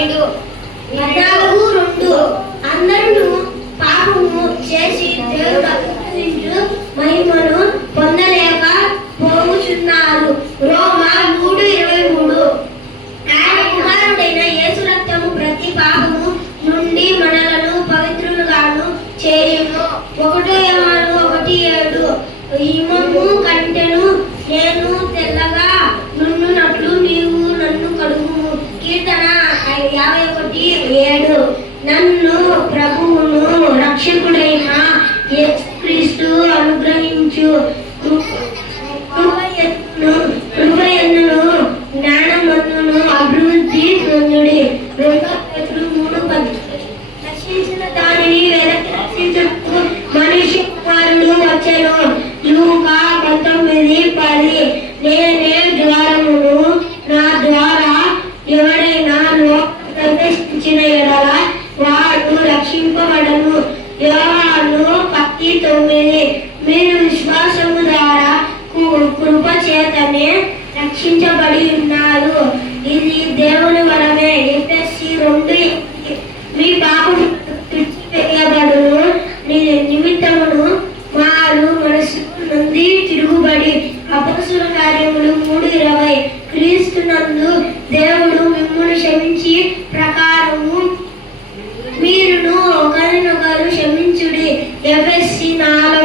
14:2 అందరూ పాపము చేసి దేవుడు మహిమను పొందలేక పోవుచున్నారు. రోమా 3:23 ఆయన కుమారుడైన యేసు రక్తము ప్రతి పాపము నుండి మనలను పవిత్రులుగాను చేయును. 1 యోహాను 1:7 హిమము కంటెను నేను తెల్లగా నుండునట్లు నీవు నన్ను కడుగుము. కీర్తన 51:7 నన్ను ప్రభువును రక్షకుడైన యేసుక్రీస్తు అనుగ్రహించు కృపయన్నును జ్ఞానమందును అభివృద్ధి పొందుడి. 2 Petrus 3:10 రక్షించిన దానిని వెనక్కి రక్షించుటకు మనిషి కుమారుడు వచ్చెను. లూకా 19:10 నేనే ద్వారమును, నా ద్వారా ఎవడైనా ప్రవేశించిన ఎడల వాడు రక్షింపబడను. యోహాను 10:9 మీరు విశ్వాసము ద్వారా కృప చేతనే రక్షించబడి ఉన్నారు. ఇది దేవుని వరమే. ఎఫెసీ 2:8 మీ పాపము తుడిచివేయబడును నిమిత్తమును మారు మనసు నుండి తిరుగుబడి. అపొస్తలుల కార్యములు 3:20 క్రీస్తునందు దేవుడు మిమ్మును క్షమించి ప్రకారము మీరును ఒకరినొకరు క్షమించుడి. ఎఫెసీ 4